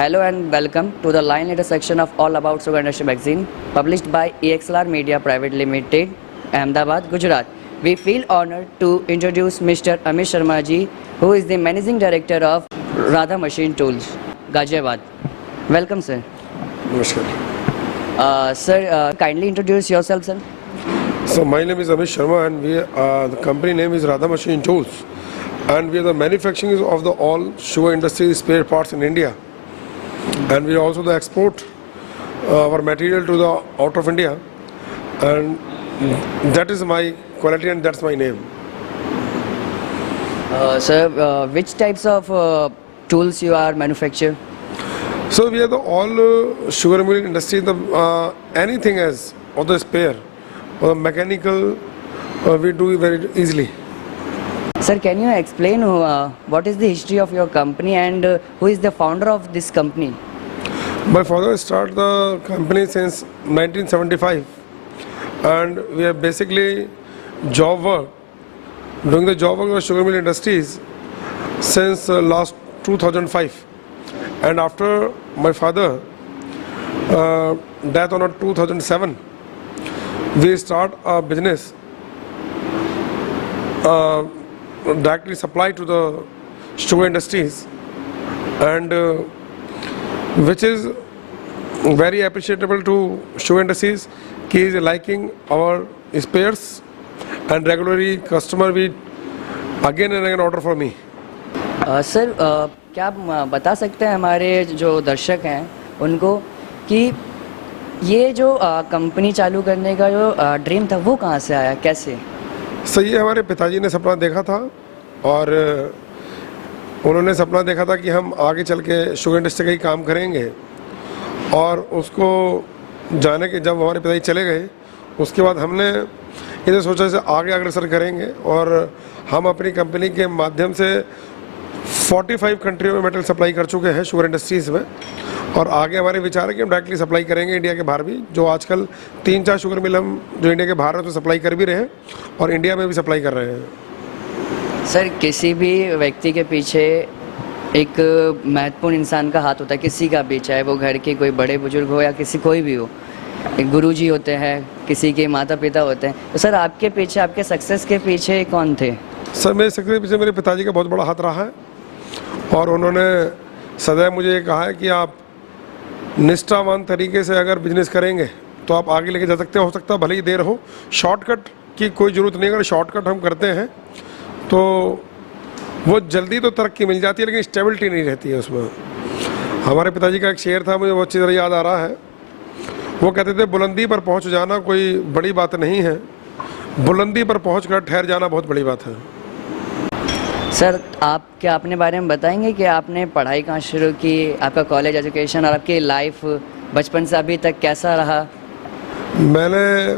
Hello and welcome to the line letter section of All About Sugar Industry magazine, published by EXLR Media Private Limited, Ahmedabad, Gujarat. We feel honored to introduce Mr. Amit Sharma ji, who is the Managing Director of Radha Machine Tools, Ghaziabad. Welcome, sir. Namaskar. Sir, kindly introduce yourself, sir. So my name is Amit Sharma and the company name is Radha Machine Tools, and we are the manufacturing of the all sugar industry spare parts in India, and we are also the export our material to the out of India, and that is my quality and that's my name. Sir, which types of tools you are manufacture? So we are the all sugar mill industry, the anything as or the spare or the mechanical we do very easily. Sir, can you explain what is the history of your company and who is the founder of this company? My father started the company since 1975, and we are basically job work, doing the job work of sugar mill industries since last 2005. And after my father death on 2007, we start a business directly supply to the sugar industries, and which is very appreciable to sugar industries. He is liking our spares and regularly customer we again and again order for me. Sir क्या आप बता सकते हैं हमारे जो दर्शक हैं उनको कि ये जो कंपनी चालू करने का जो ड्रीम था वो कहाँ से आया, कैसे? सही है, हमारे पिताजी ने सपना देखा था और उन्होंने सपना देखा था कि हम आगे चल के शुगर इंडस्ट्री का ही काम करेंगे, और उसको जाने के जब हमारे पिताजी चले गए उसके बाद हमने इधर सोचा से आगे अग्रसर करेंगे, और हम अपनी कंपनी के माध्यम से 45 कंट्रियों में मेटल सप्लाई कर चुके हैं शुगर इंडस्ट्रीज़ में, और आगे हमारे विचार है कि हम डायरेक्टली सप्लाई करेंगे इंडिया के बाहर भी, जो आजकल 3-4 शुगर मिल हम जो इंडिया के बाहर है तो सप्लाई कर भी रहे हैं और इंडिया में भी सप्लाई कर रहे हैं। सर, किसी भी व्यक्ति के पीछे एक महत्वपूर्ण इंसान का हाथ होता है, किसी का भी, चाहे वो घर के कोई बड़े बुजुर्ग हो या किसी कोई भी हो, एक गुरुजी होते हैं, किसी के माता पिता होते हैं, तो सर आपके पीछे, आपके सक्सेस के पीछे कौन थे? सर, मेरे सक्सेस के पीछे मेरे पिताजी का बहुत बड़ा हाथ रहा है, और उन्होंने सदैव मुझे ये कहा है कि आप निष्ठावान तरीके से अगर बिजनेस करेंगे तो आप आगे लेके जा सकते हैं, हो सकता है भले ही देर हो, शॉर्टकट की कोई ज़रूरत नहीं। अगर शॉर्टकट हम करते हैं तो वो जल्दी तो तरक्की मिल जाती है लेकिन स्टेबिलिटी नहीं रहती है उसमें। हमारे पिताजी का एक शेर था, मुझे बहुत अच्छी तरह याद आ रहा है, वो कहते थे बुलंदी पर पहुंच जाना कोई बड़ी बात नहीं है, बुलंदी पर पहुंचकर ठहर जाना बहुत बड़ी बात है। सर, आप क्या अपने बारे में बताएंगे कि आपने पढ़ाई कहाँ शुरू की, आपका कॉलेज एजुकेशन और आपकी लाइफ बचपन से अभी तक कैसा रहा? मैंने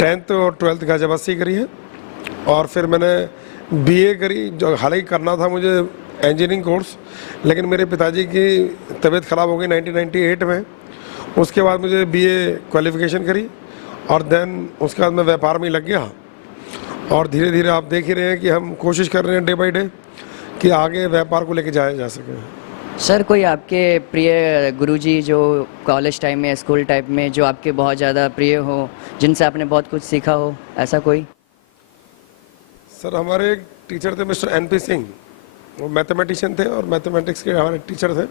10th और 12th गाजियाबाद से करी है, और फिर मैंने BA करी, जो हालांकि करना था मुझे इंजीनियरिंग कोर्स, लेकिन मेरे पिताजी की तबीयत ख़राब हो गई 1998 में। उसके बाद मुझे BA क्वालिफ़िकेशन करी, और देन उसके बाद मैं व्यापार में लग गया, और धीरे धीरे आप देख ही रहे हैं कि हम कोशिश कर रहे हैं डे बाय डे कि आगे व्यापार को लेके जाया जा सके। सर, कोई आपके प्रिय गुरुजी जो कॉलेज टाइम में, स्कूल टाइम में, जो आपके बहुत ज़्यादा प्रिय हो, जिनसे आपने बहुत कुछ सीखा हो, ऐसा कोई? सर, हमारे एक टीचर थे मिस्टर NP सिंह, वो मैथमेटिशियन थे और मैथमेटिक्स के हमारे टीचर थे।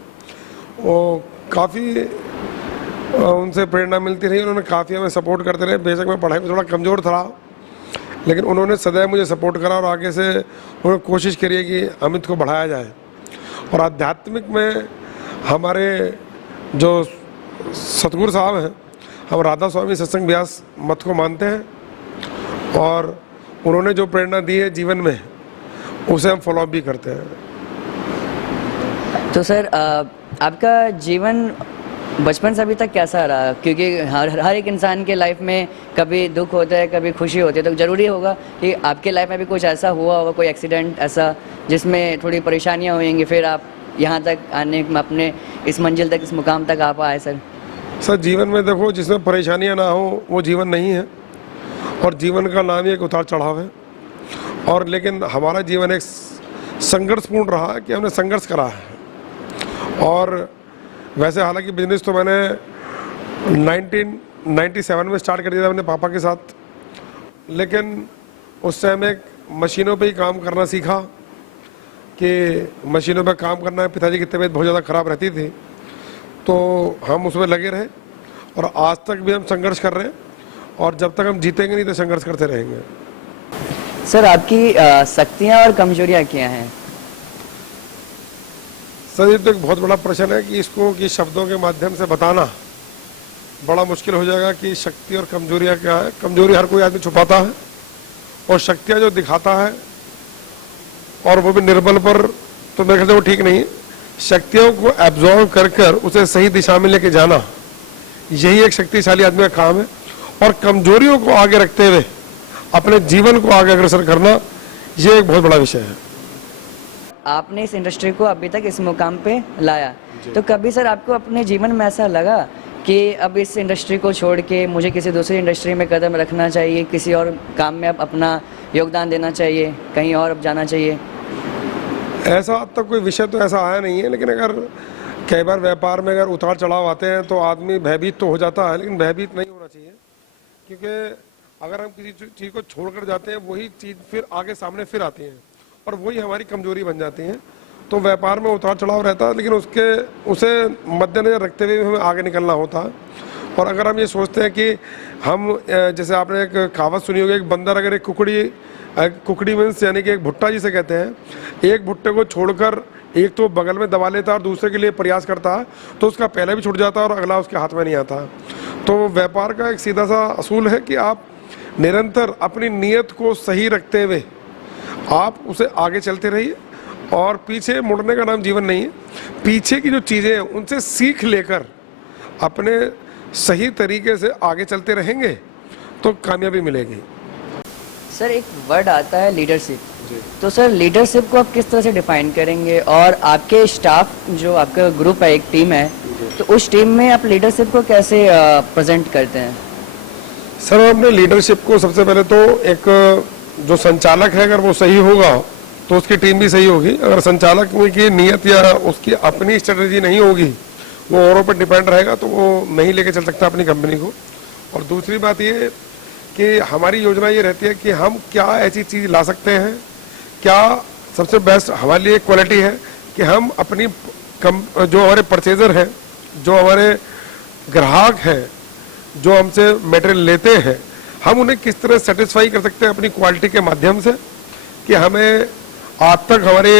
वो काफ़ी उनसे प्रेरणा मिलती रही, उन्होंने काफ़ी हमें सपोर्ट करते रहे। बेशक मैं पढ़ाई में थोड़ा कमज़ोर था, लेकिन उन्होंने सदैव मुझे सपोर्ट करा, और आगे से उन्होंने कोशिश करी है कि अमित को बढ़ाया जाए। और आध्यात्मिक में हमारे जो सतगुरु साहब हैं, हम राधा स्वामी सत्संग व्यास मत को मानते हैं, और उन्होंने जो प्रेरणा दी है जीवन में उसे हम फॉलो भी करते हैं। तो सर, आपका जीवन बचपन से अभी तक कैसा रहा? क्योंकि हर एक इंसान के लाइफ में कभी दुख होता है, कभी खुशी होती है, तो ज़रूरी होगा कि आपके लाइफ में भी कुछ ऐसा हुआ होगा, कोई एक्सीडेंट ऐसा जिसमें थोड़ी परेशानियां होंगी, फिर आप यहाँ तक आने में, अपने इस मंजिल तक, इस मुकाम तक आ पाए? सर, जीवन में देखो, जिसमें परेशानियाँ ना हो वो जीवन नहीं है, और जीवन का नाम ही एक उतार चढ़ाव है। और लेकिन हमारा जीवन एक संघर्षपूर्ण रहा कि हमने संघर्ष करा है, और वैसे हालांकि बिजनेस तो मैंने 1997 में स्टार्ट कर दिया था अपने पापा के साथ, लेकिन उस टाइम एक मशीनों पे ही काम करना सीखा कि मशीनों पे काम करना है। पिताजी की तबीयत बहुत ज़्यादा ख़राब रहती थी तो हम उसमें लगे रहे और आज तक भी हम संघर्ष कर रहे हैं, और जब तक हम जीतेंगे नहीं तो संघर्ष करते रहेंगे। सर आपकी शक्तियाँ और कमजोरियाँ क्या हैं? सर ये तो एक बहुत बड़ा प्रश्न है कि इसको कि शब्दों के माध्यम से बताना बड़ा मुश्किल हो जाएगा कि शक्ति और कमजोरियाँ क्या है। कमजोरी हर कोई आदमी छुपाता है और शक्तियाँ जो दिखाता है और वो भी निर्बल पर, तो मेरे ख्याल से वो ठीक नहीं है। शक्तियों को एब्जॉर्व कर कर उसे सही दिशा में लेके जाना, यही एक शक्तिशाली आदमी का काम है। और कमजोरियों को आगे रखते हुए अपने जीवन को आगे अग्रसर करना, ये एक बहुत बड़ा विषय है। आपने इस इंडस्ट्री को अभी तक इस मुकाम पे लाया, तो कभी सर आपको अपने जीवन में ऐसा लगा कि अब इस इंडस्ट्री को छोड़ के मुझे किसी दूसरी इंडस्ट्री में कदम रखना चाहिए, किसी और काम में अब अपना योगदान देना चाहिए, कहीं और अब जाना चाहिए? ऐसा अब तक कोई विषय तो ऐसा आया नहीं है, लेकिन अगर कई बार व्यापार में अगर उतार चढ़ाव आते हैं तो आदमी भयभीत तो हो जाता है, लेकिन भयभीत नहीं होना चाहिए। क्योंकि अगर हम किसी चीज़ को छोड़कर जाते हैं वही चीज़ फिर आगे सामने फिर आती है और वही हमारी कमजोरी बन जाती है। तो व्यापार में उतार चढ़ाव रहता है, लेकिन उसे मद्देनजर रखते हुए हमें आगे निकलना होता है। और अगर हम ये सोचते हैं कि हम, जैसे आपने एक कहावत सुनी होगी, एक बंदर अगर एक कुकड़ी मीन्स यानी कि एक भुट्टा जिसे कहते हैं, एक भुट्टे को छोड़कर एक तो बगल में दबा लेता है और दूसरे के लिए प्रयास करता है तो उसका पहले भी छूट जाता है और अगला उसके हाथ में नहीं आता। तो व्यापार का एक सीधा सा असूल है कि आप निरंतर अपनी नीयत को सही रखते हुए आप उसे आगे चलते रहिए, और पीछे मुड़ने का नाम जीवन नहीं है। पीछे की जो चीज़ें हैं उनसे सीख लेकर अपने सही तरीके से आगे चलते रहेंगे तो कामयाबी मिलेगी। सर एक वर्ड आता है लीडरशिप, तो सर लीडरशिप को आप किस तरह से डिफाइन करेंगे? और आपके स्टाफ जो आपका ग्रुप है, एक टीम है, तो उस टीम में आप लीडरशिप को कैसे प्रेजेंट करते हैं? सर हमने लीडरशिप को सबसे पहले तो एक जो संचालक है अगर वो सही होगा तो उसकी टीम भी सही होगी। अगर संचालक की नीयत या उसकी अपनी स्ट्रेटजी नहीं होगी, वो औरों पर डिपेंड रहेगा, तो वो नहीं लेके चल सकता अपनी कंपनी को। और दूसरी बात ये कि हमारी योजना ये रहती है कि हम क्या ऐसी चीज़ ला सकते हैं, क्या सबसे बेस्ट हमारे लिए क्वालिटी है कि हम अपनी जो हमारे परचेजर हैं, जो हमारे ग्राहक हैं, जो हमसे मटेरियल लेते हैं, हम उन्हें किस तरह सेटिस्फाई कर सकते हैं अपनी क्वालिटी के माध्यम से। कि हमें आज तक हमारे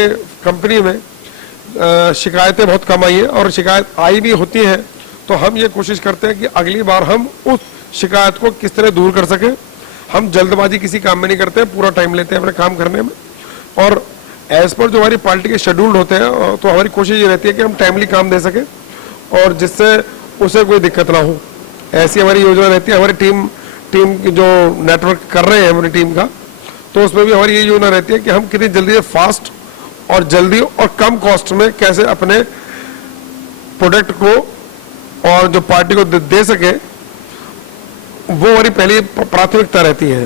कंपनी में शिकायतें बहुत कम आई हैं, और शिकायत आई भी होती हैं तो हम ये कोशिश करते हैं कि अगली बार हम उस शिकायत को किस तरह दूर कर सकें। हम जल्दबाजी किसी काम में नहीं करते हैं, पूरा टाइम लेते हैं अपने काम करने में, और एज पर जो हमारी पार्टी के शेड्यूल्ड होते हैं तो हमारी कोशिश ये रहती है कि हम टाइमली काम दे सकें और जिससे उसे कोई दिक्कत ना हो। ऐसी हमारी योजना रहती है। हमारी टीम की जो नेटवर्क कर रहे हैं हमारी टीम का, तो उसमें भी हमारी ये योजना रहती है कि हम कितनी जल्दी से फास्ट और जल्दी और कम कॉस्ट में कैसे अपने प्रोडक्ट को और जो पार्टी को दे सके, वो हमारी पहली प्राथमिकता रहती है।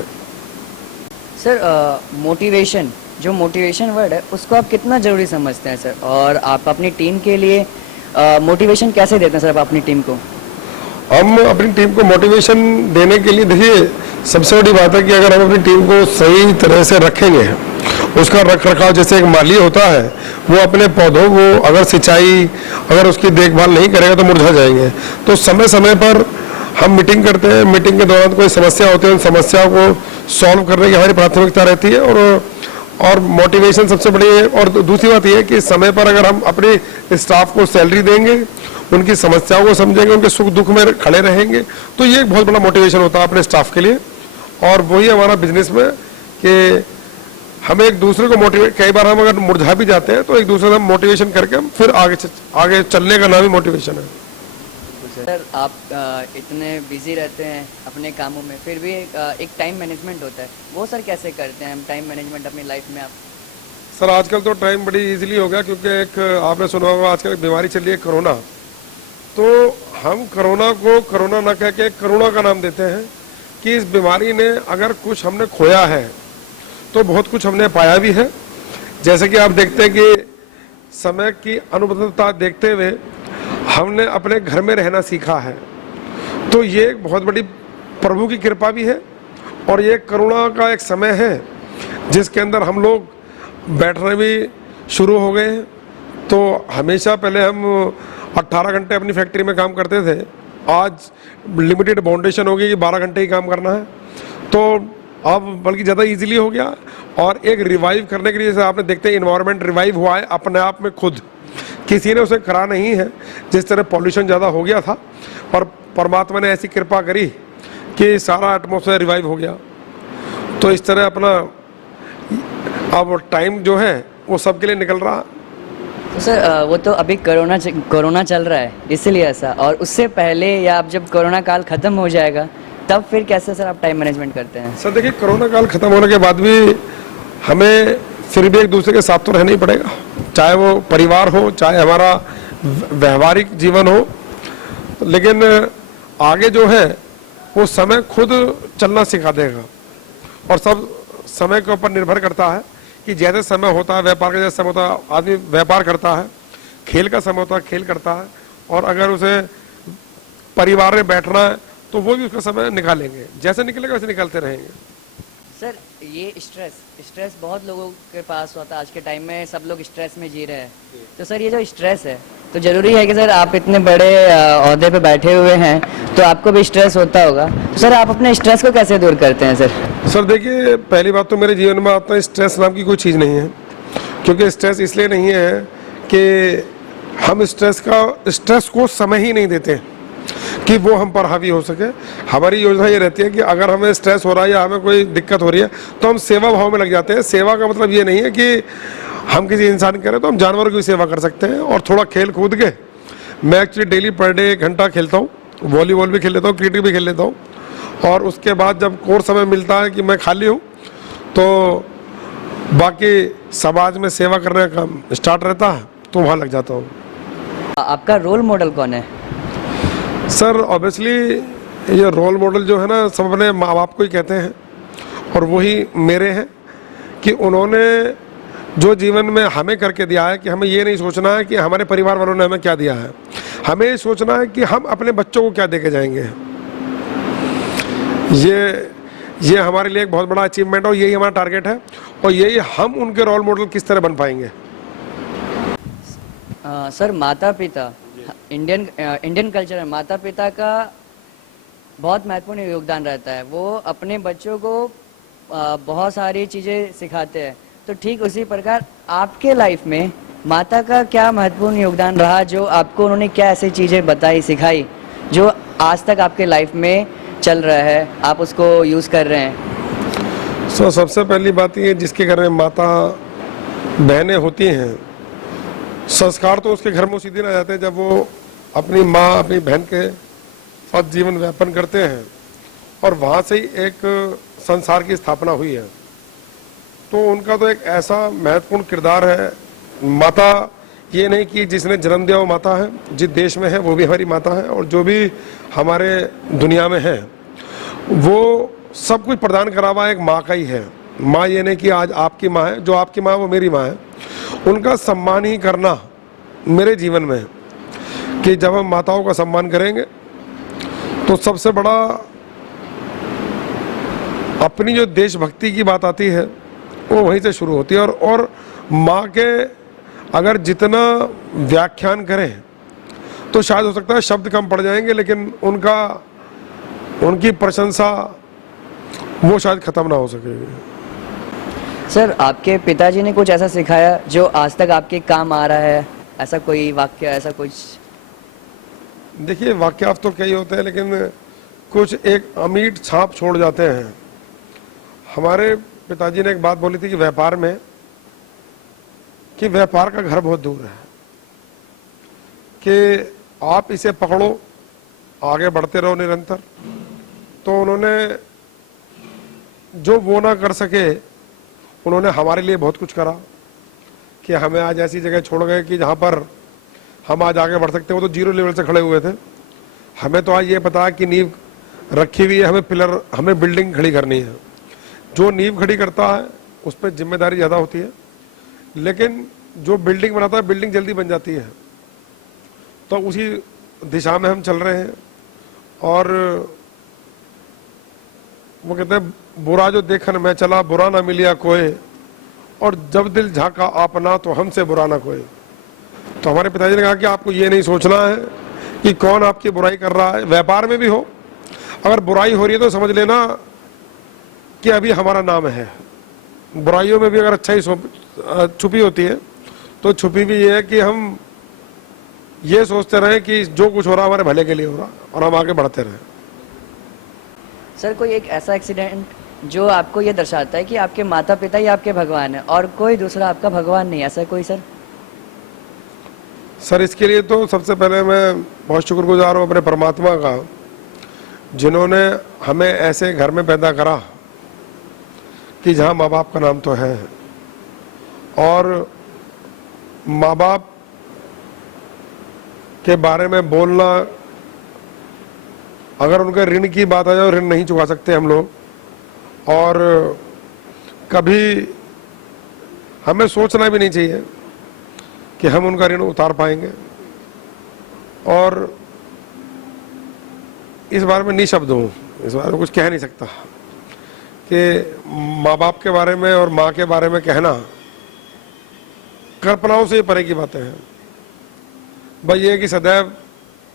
सर मोटिवेशन, जो मोटिवेशन वर्ड है उसको आप कितना ज़रूरी समझते हैं सर? और आप अपनी टीम के लिए मोटिवेशन कैसे देते हैं सर आप अपनी टीम को? हम अपनी टीम को मोटिवेशन देने के लिए, देखिए सबसे बड़ी बात है कि अगर हम अपनी टीम को सही तरह से रखेंगे, उसका रख रखाव, जैसे एक माली होता है वो अपने पौधों को अगर सिंचाई, अगर उसकी देखभाल नहीं करेगा तो मुरझा जाएंगे। तो समय समय पर हम मीटिंग करते हैं, मीटिंग के दौरान कोई समस्या होती है, उन समस्याओं को सॉल्व करने की हमारी प्राथमिकता रहती है। और मोटिवेशन सबसे बड़ी है। और दूसरी बात यह है कि समय पर अगर हम अपने स्टाफ को सैलरी देंगे, उनकी समस्याओं को समझेंगे, उनके सुख दुख में खड़े रहेंगे, तो ये एक बहुत बड़ा मोटिवेशन होता है अपने स्टाफ के लिए। और वही हमारा बिजनेस में कि हमें एक दूसरे को मोटिवेट, कई बार हम अगर मुरझा भी जाते हैं तो एक दूसरे से मोटिवेशन करके हम फिर आगे चलने का नाम ही मोटिवेशन है। सर आप इतने बिजी रहते हैं अपने कामों में, फिर भी एक टाइम मैनेजमेंट होता है, वो सर कैसे करते हैं टाइम मैनेजमेंट अपनी लाइफ में आप? सर आजकल तो टाइम बड़ी इजीली हो गया, क्योंकि एक आपने सुना होगा आजकल एक बीमारी चल रही है कोरोना। तो हम कोरोना को कोरोना ना कह के करुणा का नाम देते हैं कि इस बीमारी ने अगर कुछ हमने खोया है तो बहुत कुछ हमने पाया भी है। जैसे कि आप देखते हैं कि समय की अनुबद्धता देखते हुए हमने अपने घर में रहना सीखा है। तो ये एक बहुत बड़ी प्रभु की कृपा भी है और ये करुणा का एक समय है जिसके अंदर हम लोग बैठने भी शुरू हो गए हैं। तो हमेशा पहले हम 18 घंटे अपनी फैक्ट्री में काम करते थे, आज लिमिटेड बाउंडेशन हो गई कि 12 घंटे ही काम करना है। तो अब बल्कि ज़्यादा इजीली हो गया और एक रिवाइव करने के लिए जैसे आपने देखते हैं इन्वायरमेंट रिवाइव हुआ है अपने आप में, खुद किसी ने उसे करा नहीं है। जिस तरह पॉल्यूशन ज़्यादा हो गया था और परमात्मा ने ऐसी कृपा करी कि सारा एटमॉस्फेयर रिवाइव हो गया। तो इस तरह अपना अब टाइम जो है वो सबके लिए निकल रहा। तो सर वो तो अभी कोरोना चल रहा है इसीलिए ऐसा, और उससे पहले या अब जब कोरोना काल ख़त्म हो जाएगा तब फिर कैसे सर आप टाइम मैनेजमेंट करते हैं? सर देखिए, कोरोना काल खत्म होने के बाद भी हमें फिर भी एक दूसरे के साथ तो रहना ही पड़ेगा, चाहे वो परिवार हो, चाहे हमारा व्यवहारिक जीवन हो। लेकिन आगे जो है वो समय खुद चलना सिखा देगा और सब समय के ऊपर निर्भर करता है कि जैसे समय होता है, व्यापार का जैसे समय होता है आदमी व्यापार करता है, खेल का समय होता है खेल करता है, और अगर उसे परिवार में बैठना है तो वो भी उसका समय निकालेंगे, जैसे निकलेगा वैसे निकालते रहेंगे। सर ये स्ट्रेस बहुत लोगों के पास होता है आज के टाइम में, सब लोग स्ट्रेस में जी रहे हैं। तो सर ये जो स्ट्रेस है तो ज़रूरी है कि सर आप इतने बड़े ओहदे पे बैठे हुए हैं तो आपको भी स्ट्रेस होता होगा, तो सर आप अपने स्ट्रेस को कैसे दूर करते हैं सर? सर देखिए, पहली बात तो मेरे जीवन में आता है स्ट्रेस नाम की कोई चीज़ नहीं है, क्योंकि स्ट्रेस इसलिए नहीं है कि हम स्ट्रेस को समय ही नहीं देते कि वो हम पर हावी हो सके। हमारी योजना ये रहती है कि अगर हमें स्ट्रेस हो रहा है या हमें कोई दिक्कत हो रही है तो हम सेवा भाव में लग जाते हैं। सेवा का मतलब ये नहीं है कि हम किसी इंसान की करें, तो हम जानवरों की सेवा कर सकते हैं और थोड़ा खेल कूद के। मैं एक्चुअली डेली पर डे 1 घंटा खेलता हूँ, वॉलीबॉल भी खेल लेता हूँ, क्रिकेट भी खेल लेता हूँ, और उसके बाद जब और समय मिलता है कि मैं खाली हूँ तो बाकी समाज में सेवा करने का काम स्टार्ट रहता है तो वहाँ लग जाता हूँ। आपका रोल मॉडल कौन है? सर ऑब्वियसली ये रोल मॉडल जो है ना, सब अपने माँ बाप को ही कहते हैं और वही मेरे हैं कि उन्होंने जो जीवन में हमें करके दिया है कि हमें ये नहीं सोचना है कि हमारे परिवार वालों ने हमें क्या दिया है, हमें ये सोचना है कि हम अपने बच्चों को क्या दे के जाएंगे। ये हमारे लिए एक बहुत बड़ा अचीवमेंट है और यही हमारा टारगेट है और यही हम उनके रोल मॉडल किस तरह बन पाएंगे। सर माता पिता इंडियन कल्चर में माता पिता का बहुत महत्वपूर्ण योगदान रहता है, वो अपने बच्चों को बहुत सारी चीज़ें सिखाते हैं। तो ठीक उसी प्रकार आपके लाइफ में माता का क्या महत्वपूर्ण योगदान रहा, जो आपको उन्होंने क्या ऐसी चीज़ें बताई सिखाई जो आज तक आपके लाइफ में चल रहा है, आप उसको यूज़ कर रहे हैं? सो सबसे पहली बात ये, जिसके घर में माता बहनें होती हैं, संस्कार तो उसके घर में उसी दिन आ जाते हैं जब वो अपनी माँ अपनी बहन के साथ जीवन व्यापन करते हैं और वहाँ से ही एक संसार की स्थापना हुई है। तो उनका तो एक ऐसा महत्वपूर्ण किरदार है। माता ये नहीं कि जिसने जन्म दिया वो माता है, जिस देश में है वो भी हमारी माता है, और जो भी हमारे दुनिया में है वो सब कुछ प्रदान करा हुआ एक माँ का ही है। माँ ये नहीं कि आज आपकी माँ है, जो आपकी माँ है वो मेरी माँ है। उनका सम्मान ही करना मेरे जीवन में है कि जब हम माताओं का सम्मान करेंगे तो सबसे बड़ा अपनी जो देशभक्ति की बात आती है वो वहीं से शुरू होती है। और माँ के अगर जितना व्याख्यान करें तो शायद हो सकता है शब्द कम पड़ जाएंगे, लेकिन उनकी प्रशंसा वो शायद ख़त्म ना हो सकेगी। सर आपके पिताजी ने कुछ ऐसा सिखाया जो आज तक आपके काम आ रहा है, ऐसा कोई वाक्य, ऐसा कुछ? देखिए, वाक्यार्थ तो कई होते हैं लेकिन कुछ एक अमीट छाप छोड़ जाते हैं। हमारे पिताजी ने एक बात बोली थी कि व्यापार में कि व्यापार का घर बहुत दूर है, कि आप इसे पकड़ो, आगे बढ़ते रहो निरंतर। तो उन्होंने जो वो ना कर सके उन्होंने हमारे लिए बहुत कुछ करा कि हमें आज ऐसी जगह छोड़ गए कि जहाँ पर हम आज आगे बढ़ सकते हैं। वो तो 0 लेवल से खड़े हुए थे, हमें तो आज ये पता है कि नींव रखी हुई है, हमें बिल्डिंग खड़ी करनी है। जो नींव खड़ी करता है उस पर जिम्मेदारी ज़्यादा होती है, लेकिन जो बिल्डिंग बनाता है बिल्डिंग जल्दी बन जाती है, तो उसी दिशा में हम चल रहे हैं। और वो कहते हैं बुरा जो देखन में चला बुरा ना मिलिया कोई, और जब दिल झांका अपना तो हमसे बुरा ना कोई। तो हमारे पिताजी ने कहा कि आपको ये नहीं सोचना है कि कौन आपकी बुराई कर रहा है। व्यापार में भी हो, अगर बुराई हो रही है तो समझ लेना कि अभी हमारा नाम है। बुराइयों में भी अगर अच्छाई छुपी होती है, तो छुपी भी ये है कि हम ये सोचते रहें कि जो कुछ हो रहा हमारे भले के लिए हो रहा, और हम आगे बढ़ते रहें। सर कोई एक ऐसा एक्सीडेंट जो आपको ये दर्शाता है कि आपके माता पिता ही आपके भगवान है और कोई दूसरा आपका भगवान नहीं, ऐसा कोई सर? सर इसके लिए तो सबसे पहले मैं बहुत शुक्रगुजार हूँ अपने परमात्मा का, जिन्होंने हमें ऐसे घर में पैदा करा कि जहाँ माँ बाप का नाम तो है। और माँ बाप के बारे में बोलना, अगर उनके ऋण की बात आ जाए, ऋण नहीं चुका सकते हम लोग, और कभी हमें सोचना भी नहीं चाहिए कि हम उनका ऋण उतार पाएंगे। और इस बारे में निशब्द हूँ, इस बारे में कुछ कह नहीं सकता कि माँ बाप के बारे में और माँ के बारे में कहना कल्पनाओं से परे की बातें हैं। बस ये कि सदैव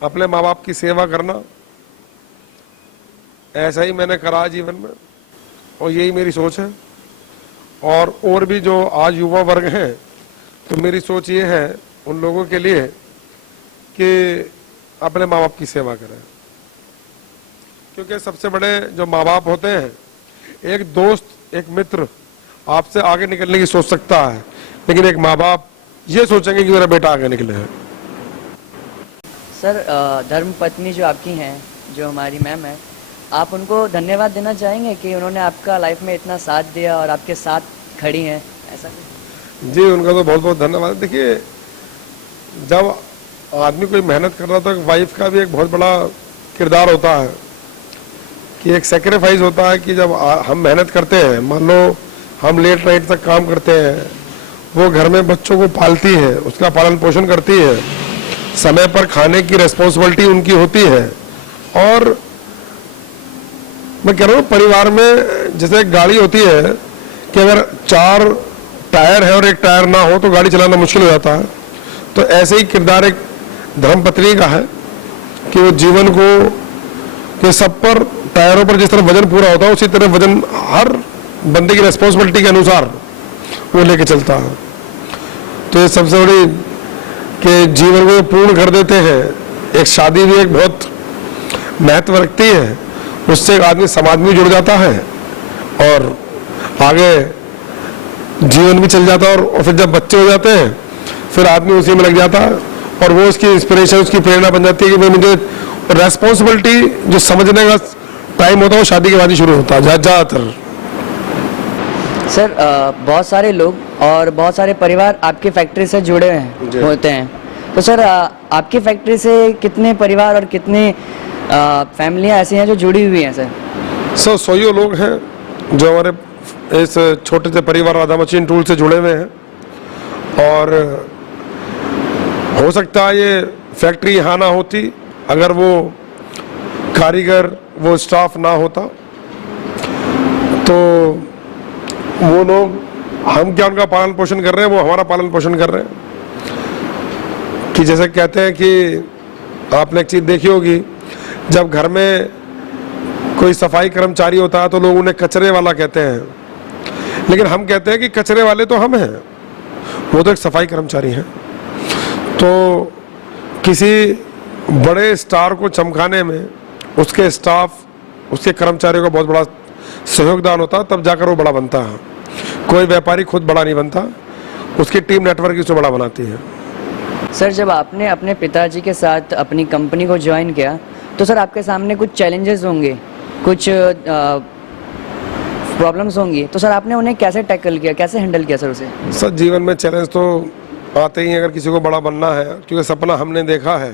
अपने माँ बाप की सेवा करना, ऐसा ही मैंने करा जीवन में, और यही मेरी सोच है। और भी जो आज युवा वर्ग हैं, तो मेरी सोच ये है उन लोगों के लिए कि अपने माँ बाप की सेवा करें, क्योंकि सबसे बड़े जो माँ बाप होते हैं, एक दोस्त एक मित्र आपसे आगे निकलने की सोच सकता है, लेकिन एक माँ बाप ये सोचेंगे कि मेरा बेटा आगे निकले है। सर धर्म पत्नी जो आपकी हैं, जो हमारी मैम है, आप उनको धन्यवाद देना चाहेंगे कि उन्होंने आपका लाइफ में इतना साथ दिया और आपके साथ खड़ी हैं, ऐसा? जी उनका तो बहुत बहुत धन्यवाद। देखिए जब आदमी कोई मेहनत कर रहा था, तो वाइफ का भी एक बहुत बड़ा किरदार होता है कि एक सेक्रीफाइस होता है कि जब हम मेहनत करते हैं, मान लो हम लेट नाइट तक काम करते हैं, वो घर में बच्चों को पालती है, उसका पालन पोषण करती है, समय पर खाने की रिस्पॉन्सिबिलिटी उनकी होती है। और मैं कह रहा हूँ परिवार में जैसे एक गाड़ी होती है कि अगर 4 टायर है और एक टायर ना हो तो गाड़ी चलाना मुश्किल हो जाता है, तो ऐसे ही किरदार एक धर्मपत्नी का है कि वो जीवन को कि सब पर टायरों पर जिस तरह वजन पूरा होता है, उसी तरह वजन हर बंदे की रिस्पॉन्सिबिलिटी के अनुसार वो लेके चलता है। तो ये सबसे बड़ी कि जीवन को पूर्ण कर देते हैं। एक शादी भी एक बहुत महत्व रखती है, उससे एक आदमी समाज में जुड़ जाता है और आगे जीवन भी चल जाता है। और फिर जब बच्चे हो जाते हैं, फिर आदमी उसी में लग जाता है, और वो उसकी इंस्पिरेशन, उसकी प्रेरणा बन जाती है कि भाई मुझे रेस्पॉन्सिबिलिटी जो समझने का टाइम होता है वो शादी के बाद ही शुरू होता है ज़्यादातर। सर बहुत सारे लोग और बहुत सारे परिवार आपकी फैक्ट्री से जुड़े हैं होते हैं, तो सर आपकी फैक्ट्री से कितने परिवार और कितनी फैमिलियां ऐसी हैं जो जुड़ी हुई हैं? सर 100 लोग हैं जो हमारे इस छोटे से परिवार राधा मशीन टूल से जुड़े हुए हैं। और हो सकता है ये फैक्ट्री यहाँ ना होती अगर वो कारीगर, वो स्टाफ ना होता, तो वो लोग, हम क्या उनका पालन पोषण कर रहे हैं, वो हमारा पालन पोषण कर रहे हैं। कि जैसे कहते हैं कि आपने एक चीज़ देखी होगी, जब घर में कोई सफाई कर्मचारी होता है तो लोग उन्हें कचरे वाला कहते हैं, लेकिन हम कहते हैं कि कचरे वाले तो हम हैं, वो तो एक सफाई कर्मचारी हैं। तो किसी बड़े स्टार को चमकाने में उसके स्टाफ, उसके कर्मचारियों का बहुत बड़ा सहयोगदान होता है, तब जाकर वो बड़ा बनता है। कोई व्यापारी खुद बड़ा नहीं बनता, उसकी टीम नेटवर्क उसे बड़ा बनाती है। सर जब आपने अपने पिताजी के साथ अपनी कंपनी को ज्वाइन किया, तो सर आपके सामने कुछ चैलेंजेस होंगे, कुछ प्रॉब्लम्स होंगी, तो सर आपने उन्हें कैसे टैकल किया, कैसे हैंडल किया सर उसे? सर जीवन में चैलेंज तो आते ही, अगर किसी को बड़ा बनना है, क्योंकि सपना हमने देखा है।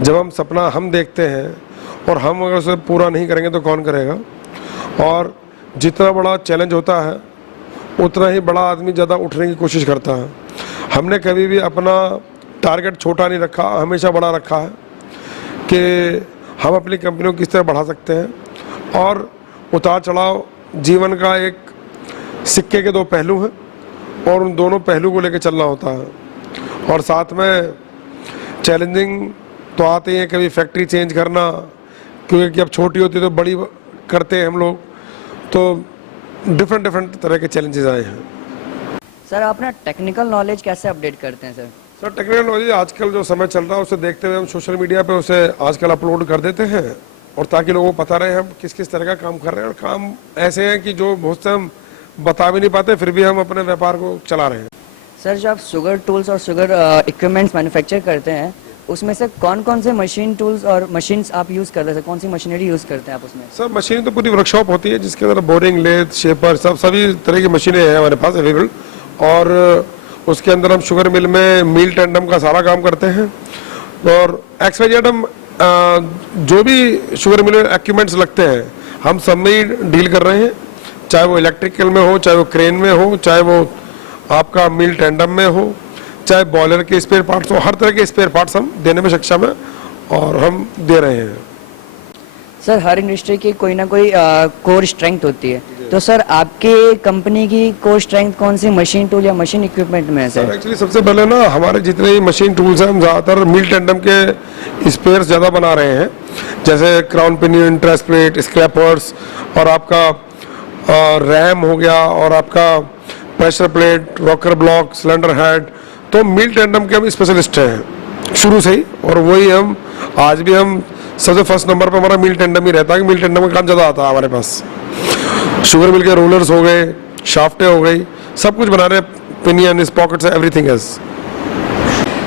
जब हम सपना हम देखते हैं और हम अगर उसे पूरा नहीं करेंगे तो कौन करेगा। और जितना बड़ा चैलेंज होता है उतना ही बड़ा आदमी ज़्यादा उठने की कोशिश करता है। हमने कभी भी अपना टारगेट छोटा नहीं रखा, हमेशा बड़ा रखा है कि हम अपनी कंपनी को किस तरह बढ़ा सकते हैं। और उतार चढ़ाव जीवन का एक सिक्के के दो पहलू हैं और उन दोनों पहलू को लेकर चलना होता है। और साथ में चैलेंजिंग तो आते हैं, कभी फैक्ट्री चेंज करना, क्योंकि अब छोटी होती है तो बड़ी करते हैं हम लोग, तो डिफरेंट तरह के चैलेंजेस आए हैं। सर आप अपना टेक्निकल नॉलेज कैसे अपडेट करते हैं सर? सर टेक्निकल नॉलेज आजकल जो समय चल रहा है उसे देखते हुए हम सोशल मीडिया पे उसे आजकल अपलोड कर देते हैं, और ताकि लोगों को पता रहे हम किस किस तरह का काम कर रहे हैं। और काम ऐसे हैं कि जो बहुत से हम बता भी नहीं पाते, फिर भी हम अपने व्यापार को चला रहे हैं। सर जो आप शुगर टूल्स और शुगर इक्विपमेंट्स मैन्युफैक्चर करते हैं, उसमें से कौन कौन से मशीन टूल्स और मशीन्स आप यूज़ करते हैं? कौन सी मशीनरी यूज़ करते हैं आप उसमें? सर मशीन तो पूरी वर्कशॉप होती है जिसके अंदर बोरिंग, लेथ, शेपर, सभी तरह की मशीनें हैं हमारे पास अवेलेबल। और उसके अंदर हम शुगर मिल में मील टेंडम का सारा काम करते हैं। और XYZ हम जो भी शुगर मिल में इक्विपमेंट्स लगते हैं हम सब में ही डील कर रहे हैं, चाहे वो इलेक्ट्रिकल में हो, चाहे वो क्रेन में हो, चाहे वो आपका मील टेंडम में हो, चाहे बॉयलर के स्पेयर पार्ट्स हो, हर तरह के स्पेयर पार्ट्स हम देने में सक्षम है और हम दे रहे हैं। सर हर इंडस्ट्री की कोई ना कोई कोर स्ट्रेंथ होती है, तो सर आपके कंपनी की कोर स्ट्रेंथ कौन सी मशीन टूल या मशीन इक्विपमेंट में है सर? एक्चुअली सबसे पहले ना हमारे जितने मशीन टूल्स हैं हम ज़्यादातर मील टेंडम के स्पेयर ज़्यादा बना रहे हैं, जैसे crown pinion, trace plate, scrapers, और आपका रैम हो गया, और आपका pressure plate, rocker block, cylinder head. तो मील टेंडम के हम स्पेशलिस्ट हैं शुरू से ही, और वही हम आज भी हम सबसे फर्स्ट नंबर पे हमारा मील टेंडम ही रहता है कि मील टेंडम का काम ज़्यादा आता है हमारे पास। शुगर मिल के रोलर्स हो गए, शाफ्टें हो गई, सब कुछ बना रहे हैं, pinion, pockets, everything edge.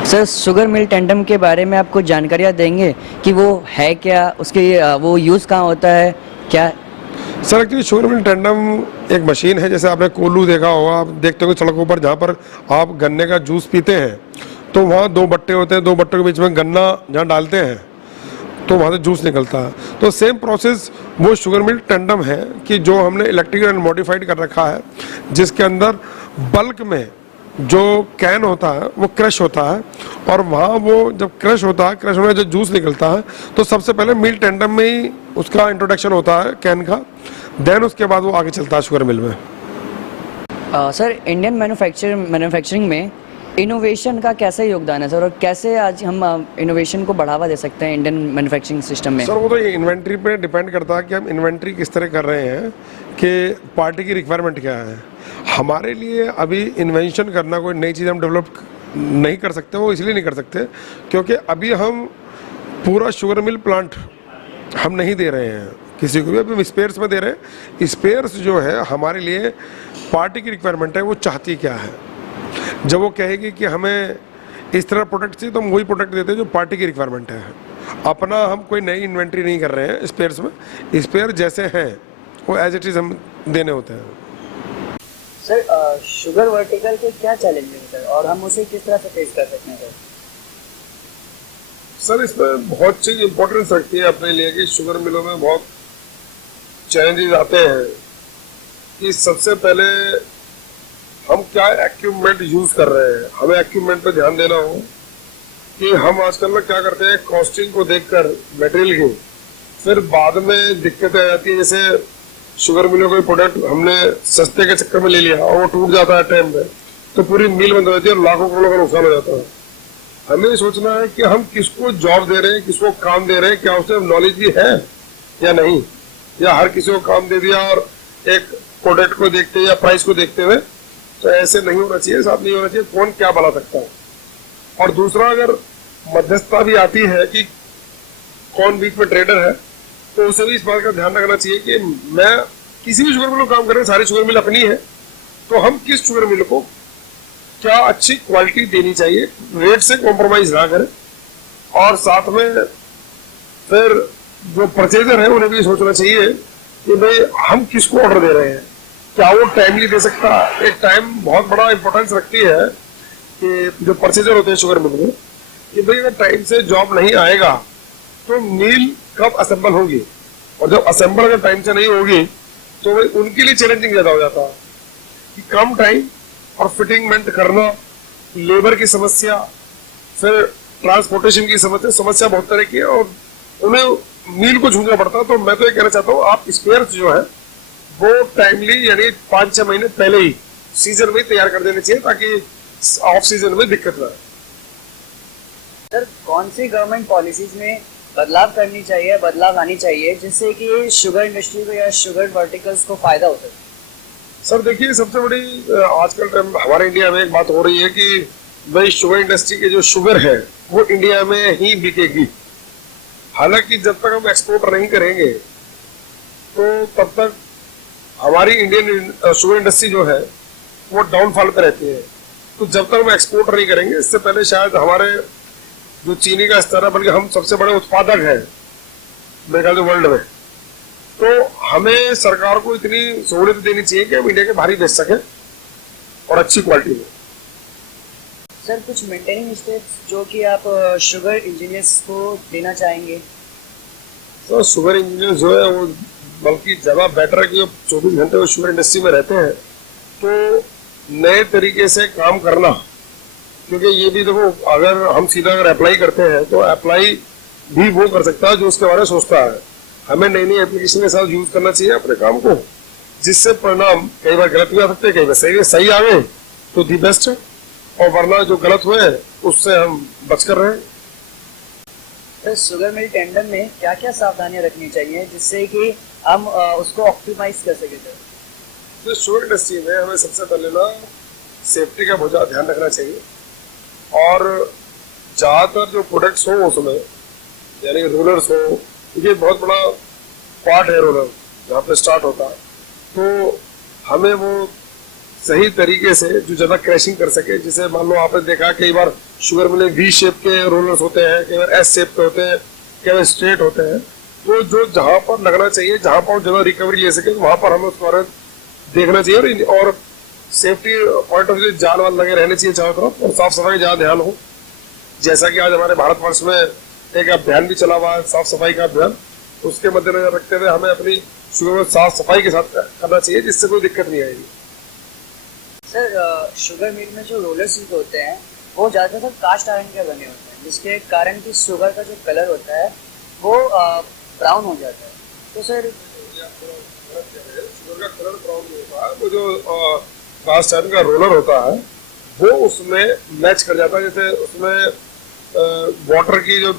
Sir sugar mill tandem के बारे में आप कुछ जानकारियाँ देंगे कि वो है क्या, उसके वो यूज़ कहाँ होता है क्या? Sir actually sugar mill tandem एक मशीन है, जैसे आपने कोल्लू देखा होगा, आप देखते हो सड़कों पर जहाँ पर आप गन्ने का जूस पीते हैं तो वहाँ दो बट्टे होते हैं, दो बट्टों के बीच में गन्ना जहाँ डालते हैं तो वहाँ से जूस निकलता है। तो सेम प्रोसेस वो शुगर मिल टेंडम है कि जो हमने इलेक्ट्रिकल एंड मॉडिफाइड कर रखा है, जिसके अंदर बल्क में जो कैन होता है वो क्रश होता है, और वहाँ वो जब क्रश होता है, क्रश होने जो जूस निकलता है, तो सबसे पहले मिल टेंडम में ही उसका इंट्रोडक्शन होता है कैन का, देन उसके बाद वो आगे चलता है शुगर मिल में। सर इंडियन मैन्युफैक्चरिंग में इनोवेशन का कैसे योगदान है सर, और कैसे आज हम इनोवेशन को बढ़ावा दे सकते हैं इंडियन मैन्युफैक्चरिंग सिस्टम में? सर वो तो इन्वेंट्री पे डिपेंड करता है कि हम इन्वेंट्री किस तरह कर रहे हैं, कि पार्टी की रिक्वायरमेंट क्या है। हमारे लिए अभी इन्वेंशन करना, कोई नई चीज़ हम डेवलप नहीं कर सकते, वो इसलिए नहीं कर सकते क्योंकि अभी हम पूरा शुगर मिल प्लांट हम नहीं दे रहे हैं किसी को भी, अभी हम स्पेयर्स में दे रहे हैं। स्पेयर्स जो है हमारे लिए पार्टी की रिक्वायरमेंट है, वो चाहती क्या है। जब वो कहेगी कि हमें इस तरह प्रोडक्ट चाहिए तो हम वही प्रोडक्ट देते हैं जो पार्टी की रिक्वायरमेंट है। अपना हम कोई नई इन्वेंट्री नहीं कर रहे हैं स्पेयर्स में, स्पेयर जैसे हैं वो एज इट इज़ हम देने होते हैं। सर शुगर वर्टिकल के क्या चैलेंजेस हैं सर, और हम उसे किस तरह से फेस कर सकते हैं सर? इसमें बहुत चीज़ इंपॉर्टेंस रखती है अपने लिए कि शुगर मिलों में बहुत चैलेंजेस आते हैं कि सबसे पहले हम क्या इक्विपमेंट यूज कर रहे हैं। हमें इक्विपमेंट पे ध्यान देना हो कि हम आजकल में क्या करते हैं, कॉस्टिंग को देखकर मटेरियल की फिर बाद में दिक्कतें आ जाती है। जैसे शुगर मिलों कोई प्रोडक्ट हमने सस्ते के चक्कर में ले लिया और वो टूट जाता है टाइम पे, तो पूरी मिल बंद हो जाती है और लाखों करोड़ों का नुकसान हो जाता है। हमें सोचना है कि हम किसको जॉब दे रहे हैं, किसको काम दे रहे हैं, क्या उसे नॉलेज भी है या नहीं, या हर किसी को काम दे दिया और एक प्रोडक्ट को देखते या प्राइस को देखते हुए। तो ऐसे नहीं होना चाहिए, साथ नहीं होना चाहिए, कौन क्या बना सकता है। और दूसरा, अगर मध्यस्थता भी आती है कि कौन बीच में ट्रेडर है, तो उसे भी इस बात का ध्यान रखना चाहिए कि मैं किसी भी शुगर मिल में काम कर रहे हैं, सारी शुगर मिल अपनी है, तो हम किस शुगर मिल को क्या अच्छी क्वालिटी देनी चाहिए, रेट से कॉम्प्रोमाइज ना करें। और साथ में फिर जो परचेजर है उन्हें भी सोचना चाहिए कि भाई हम किसको ऑर्डर दे रहे हैं, क्या वो टाइमली दे सकता है। एक टाइम बहुत बड़ा इंपॉर्टेंस रखती है कि जो परचेजर होते हैं शुगर मिल में, कि भाई अगर टाइम से जॉब नहीं आएगा तो मिल कब असेंबल होगी, और जब असेंबल अगर टाइम से नहीं होगी तो भाई उनके लिए चैलेंजिंग ज्यादा हो जाता है कि कम टाइम और फिटिंगमेंट करना, लेबर की समस्या, फिर ट्रांसपोर्टेशन की समस्या बहुत तरह की है और उन्हें मील को झूमना पड़ता है। तो मैं तो ये कहना चाहता हूँ आप स्पेयर्स जो है वो टाइमली यानी 5-6 महीने पहले ही सीजन में तैयार कर देने चाहिए ताकि ऑफ सीजन में दिक्कत ना आए। सर कौन सी गवर्नमेंट पॉलिसीज में बदलाव करनी चाहिए, बदलाव लानी चाहिए जिससे कि शुगर इंडस्ट्री को या शुगर वर्टिकल्स को फायदा हो सके? सर देखिए सबसे बड़ी आजकल टाइम हमारे इंडिया में एक बात हो रही है कि भाई शुगर इंडस्ट्री की जो शुगर है वो इंडिया में ही बिकेगी। हालांकि जब तक हम एक्सपोर्ट नहीं करेंगे तो तब तक हमारी इंडियन शुगर इंडस्ट्री जो है वो डाउनफॉल पे रहती है। तो जब तक हम एक्सपोर्ट नहीं करेंगे, इससे पहले शायद हमारे जो चीनी का स्तर है, बल्कि हम सबसे बड़े उत्पादक हैं मेरे ख्याल से वर्ल्ड में, तो हमें सरकार को इतनी सहूलियत देनी चाहिए कि हम इंडिया के बाहर ही बेच सकें और अच्छी क्वालिटी में। सर कुछ मेंटेनिंग स्टेप्स जो कि आप शुगर इंजीनियर्स को देना चाहेंगे? तो शुगर इंजीनियर जो है वो बल्कि ज्यादा बेटर है कि 24 घंटे वो शुगर इंडस्ट्री में रहते हैं तो नए तरीके से काम करना। क्योंकि ये भी देखो अगर हम सीधा अगर अप्लाई करते हैं तो अप्लाई भी वो कर सकता है जो उसके बारे में सोचता है। हमें नई नई एप्लीकेशन के साथ यूज करना चाहिए अपने काम को, जिससे परिणाम कई बार गलत भी आ सकते हैं, कई बार सही आ गए तो दी बेस्ट है, और वरना जो गलत हुए उससे हम बच कर रहे हैं। सर शुगर मिल टेंडर में क्या क्या सावधानियां रखनी चाहिए जिससे कि हम उसको ऑप्टिमाइज कर सके? तो शुगर इंडस्ट्री में हमें सबसे पहले ना सेफ्टी का बहुत ज्यादा ध्यान रखना चाहिए और ज्यादातर जो प्रोडक्ट्स हो उसमें यानी रोलर्स हो, क्योंकि बहुत बड़ा पार्ट है रोलर जहाँ पे स्टार्ट होता है, तो हमें वो सही तरीके से जो ज्यादा क्रैशिंग कर सके। जिसे मान लो आपने देखा कई बार शुगर मिल वी शेप के रोलर्स होते हैं, कई बार एस शेप के होते हैं, कई बार स्ट्रेट होते हैं, तो जो जहाँ पर लगना चाहिए, जहाँ पर ज्यादा रिकवरी ले सके वहां पर हमें उसके बारे में देखना चाहिए। और सेफ्टी पॉइंट ऑफ व्यू जाल वाल लगे रहने चाहिए चारों तरफ और साफ सफाई ज्यादा ध्यान हो। जैसा कि आज हमारे भारतवर्ष में एक अभियान भी चला हुआ है साफ सफाई का अभियान, उसके मद्देनजर रखते हुए हमें अपनी शुगर में साफ सफाई के साथ करना चाहिए जिससे कोई दिक्कत नहीं आएगी। सर शुगर मिल में जो रोलर्स होते हैं वो ज़्यादातर कास्ट आयरन के बने होते हैं जिसके कारण कि शुगर का जो कलर होता है वो ब्राउन हो जाता है। तो सर शुगर का कलर ब्राउन नहीं होता है, वो जो कास्ट आयरन का रोलर होता है वो उसमें मैच कर जाता है। जैसे उसमें वाटर की जो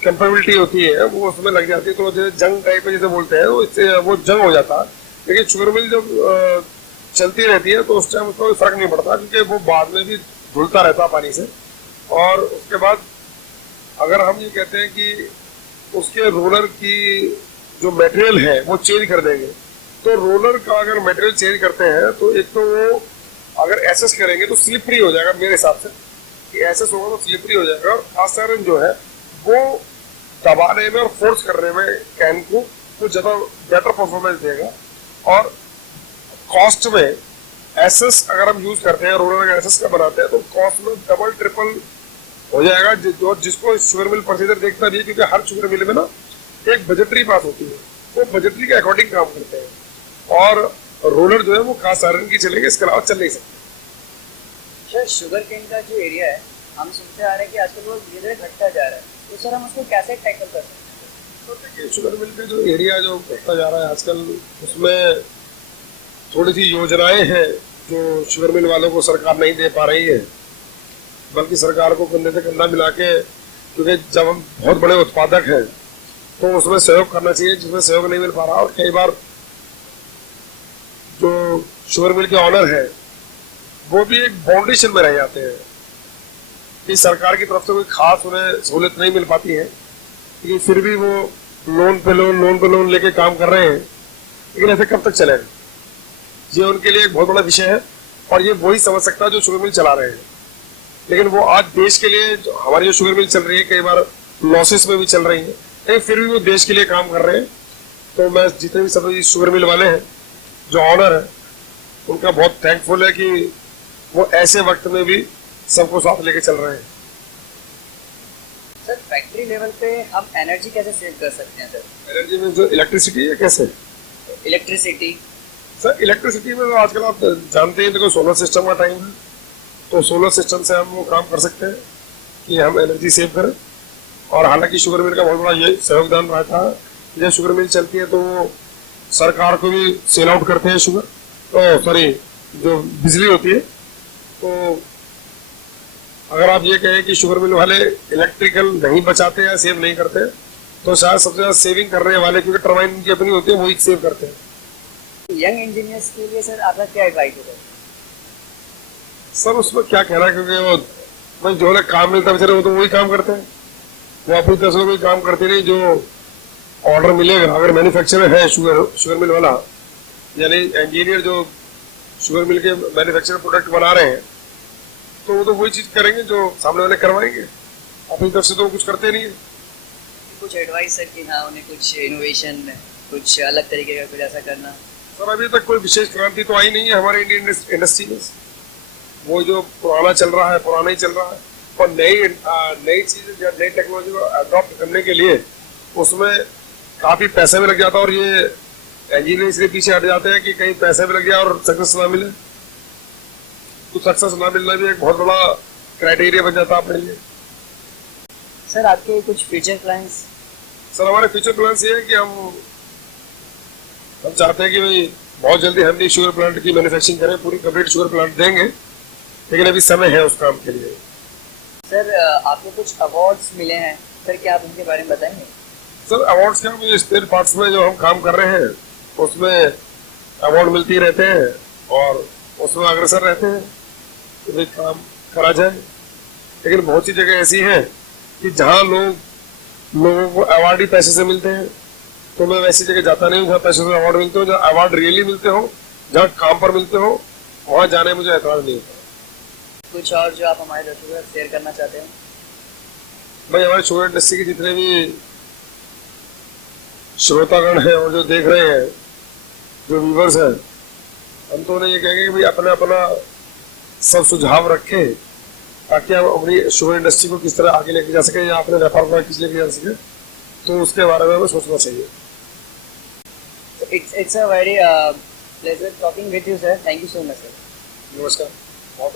कंपेबिलिटी होती है वो उसमें लग जाती है, तो जैसे जंग टाइप में जैसे बोलते हैं इससे वो जंग हो जाता है। लेकिन शुगर मिल जब चलती रहती है तो उस टाइम उसका कोई फर्क नहीं पड़ता क्योंकि वो बाद में भी धुलता रहता है पानी से। और उसके बाद अगर हम ये कहते हैं कि उसके रोलर की जो मटेरियल है वो चेंज कर देंगे, तो रोलर का अगर मटेरियल चेंज करते हैं तो एक तो वो अगर एसएस करेंगे तो स्लिपरी हो जाएगा। मेरे हिसाब से कि एसएस होगा तो स्लिपरी हो जाएगा और कास्ट आयरन जो है वो दबाने में और फोर्स करने में कैन को वो ज्यादा बेटर परफॉर्मेंस देगा। और कॉस्ट में एसएस अगर हम यूज करते हैं, रोलर अगर एसएस का बनाते हैं तो कॉस्ट में डबल ट्रिपल हो जाएगा, जिसको शुगर मिल प्रोसीजर देखता नहीं है क्योंकि हर शुगर मिल में ना एक बजटरी बात होती है, वो बजटरी के अकॉर्डिंग काम करते हैं और रोलर जो है वो कास्ट आयरन की चलेंगे, इसके अलावा चल नहीं सकते। सर शुगर केन का जो एरिया है हम सुनते आ रहे हैं कि आजकल वो धीरे धीरे घटता जा रहा है, तो सर हम उसको कैसे टैकल कर सकते हैं? तो देखिए शुगर मिल का जो एरिया जो घटता जा रहा है आजकल, उसमें थोड़ी सी योजनाएं हैं जो शुगर मिल वालों को सरकार नहीं दे पा रही है, बल्कि सरकार को कंधे से कंधा मिला के, क्योंकि जब हम बहुत बड़े उत्पादक हैं तो उसमें सहयोग करना चाहिए जिसमें सहयोग नहीं मिल पा रहा। और कई बार जो शुगर मिल के ऑनर है वो भी एक बाउंडेशन में रह जाते हैं कि सरकार की तरफ से कोई खास उन्हें सहूलियत नहीं मिल पाती है, लेकिन फिर भी वो लोन पे लोन लेके काम कर रहे हैं। लेकिन ऐसे कब तक चलेगा? ये उनके लिए एक बहुत बड़ा विषय है और ये वही समझ सकता है जो शुगर मिल चला रहे हैं। लेकिन वो आज देश के लिए हमारी जो शुगर मिल चल रही है कई बार लॉसेस में भी चल रही है, लेकिन फिर भी वो देश के लिए काम कर रहे हैं। तो मैं जितने भी सभी शुगर मिल वाले हैं जो ऑनर है उनका बहुत थैंकफुल है कि वो ऐसे वक्त में भी सबको साथ लेके चल रहे हैं। सर फैक्ट्री लेवल पे हम एनर्जी कैसे सेव कर सकते हैं? सर एनर्जी में जो इलेक्ट्रिसिटी है कैसे? इलेक्ट्रिसिटी सर इलेक्ट्रिसिटी में तो आजकल आप जानते हैं देखो सोलर सिस्टम का टाइम है तो सोलर सिस्टम से हम वो काम कर सकते हैं कि हम एनर्जी सेव करें। और हालांकि शुगर मिल का बहुत बड़ा ये सहयोगदान रहता है, जब शुगर मिल चलती है तो वो सरकार को भी सेल आउट करते हैं शुगर, तो सॉरी जो बिजली होती है। तो अगर आप ये कहें कि शुगर मिल वाले इलेक्ट्रिकल नहीं बचाते या सेव नहीं करते, तो शायद सबसे ज्यादा सेविंग करने वाले, क्योंकि टर्बाइन की अपनी होती है, वही सेव करते हैं। यंग इंजीनियर्स के लिए सर आपका क्या एडवाइस है? सर उसमें क्या कहना है, क्योंकि वो भाई जो लोग काम मिलता है बेचारे वो तो वही काम करते हैं, वो अपनी तरफ से कोई काम करते नहीं। जो ऑर्डर मिलेगा, अगर मैन्युफैक्चरर है शुगर मिल वाला, यानी इंजीनियर जो शुगर मिल के मैन्युफैक्चर प्रोडक्ट बना रहे हैं, तो वो तो वही चीज करेंगे जो सामने वाले करवाएंगे, अपनी तरफ से तो कुछ करते नहीं है। कुछ एडवाइस सर कि हाँ उन्हें कुछ इनोवेशन, कुछ अलग तरीके का कुछ ऐसा करना? सर अभी तक कोई विशेष क्रांति तो आई नहीं है हमारे इंडियन इंडस्ट्री में। वो जो पुराना चल रहा है पुराना ही चल रहा है, और नई चीज या नई टेक्नोलॉजी को अडॉप्ट करने के लिए उसमें काफी पैसा भी लग जाता है, और ये इंजीनियर इसलिए पीछे हट जाते हैं कि कहीं पैसा भी लग गया और सक्सेस ना मिले, तो सक्सेस ना मिलना भी एक बहुत बड़ा क्राइटेरिया बन जाता है अपने लिए। सर आपके कुछ फ्यूचर प्लान्स? सर हमारे फ्यूचर प्लान्स ये है कि हम चाहते हैं कि भाई बहुत जल्दी हम भी शुगर प्लांट की मैन्युफैक्चरिंग करें, पूरी कंप्लीट शुगर प्लांट देंगे, लेकिन अभी समय है उस काम के लिए। सर आपको कुछ अवार्ड्स मिले हैं सर, क्या आप उनके बारे में बताएंगे? सर अवार्ड्स क्या, मुझे स्पेयर पार्ट्स में जो हम काम कर रहे हैं उसमें अवार्ड मिलते रहते हैं, और उसमें अग्रसर रहते हैं कि भाई काम करा जाए। लेकिन बहुत सी जगह ऐसी हैं कि जहाँ लोगों को अवार्ड ही पैसे से मिलते हैं, तो मैं वैसी जगह जाता नहीं हूँ जहाँ पैसे से अवार्ड मिलते हो। जहाँ अवार्ड रियली मिलते हो, जहाँ काम पर मिलते हो, वहाँ जाने में मुझे एतराज नहीं होता। कुछ और जो आप हमारे दर्शकों से शेयर करना चाहते हैं? भाई हमारे शुगर इंडस्ट्री के जितने भी श्रोतागण हैं और जो देख रहे हैं, जो व्यूवर्स हैं, हम तो उन्हें ये कहेंगे कि भाई अपना अपना सब सुझाव रखें, ताकि हम अपनी शुगर इंडस्ट्री को किस तरह आगे लेके जा सके या अपने व्यापार को किस लेके जा सके, तो उसके बारे में हमें सोचना चाहिए। It's a very pleasure talking with you, sir. Thank you so much, sir. नमस्कार, बहुत